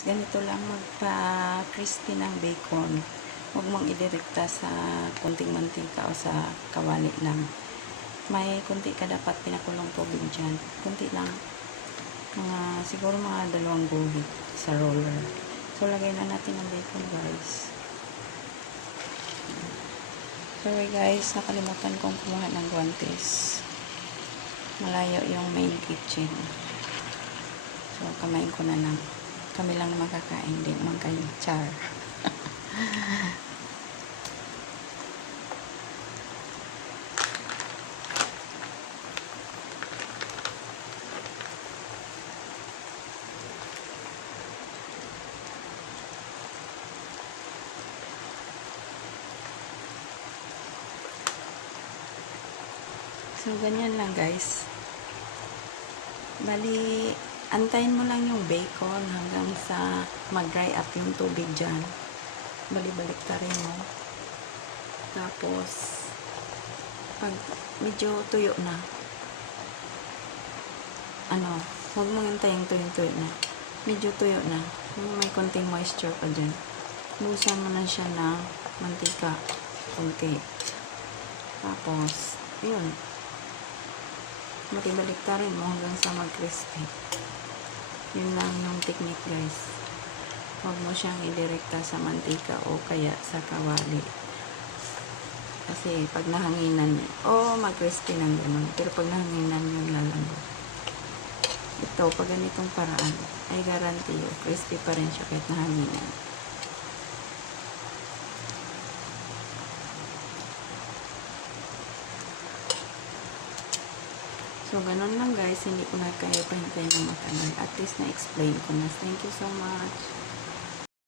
Ganito lang magpa-crispy ng bacon. Huwag mong idirekta sa kunting mantika o sa kawali lang. May kunti ka dapat pinakulong tubig dyan. Kunti lang. Siguro mga 2 guhit sa roller. So, lagay na natin ang bacon, guys. Sorry guys, nakalimutan kong kumuha ng guantes. Malayo yung main kitchen. So, kamain ko na lang. Kami lang makakain din naman kayo. Char. So, ganyan lang guys. Bali, antayin mo lang yung bacon hanggang sa mag-dry up yung tubig dyan. Bali-balik ta rin mo. Tapos, pag medyo tuyo na, huwag mong antayin tuyo na. Medyo tuyo na. Yung may konting moisture pa dyan. Busan mo na siya ng mantika. Konti. Tapos, yun. Balik ta rin mo hanggang sa mag-crispy. Yun lang yung technique guys. Huwag mo siyang idirekta sa mantika o kaya sa kawali. Kasi pag nahanginan mag-crispy ng gano'n. Pero pag nahanginan yun lalambot. Ito, pag ganitong paraan, ay guarantee you, crispy pa rin siya kahit nahanginan. So, ganun lang guys. Hindi ko na kaya pahintay ng matagal. At least na-explain ko na. Thank you so much.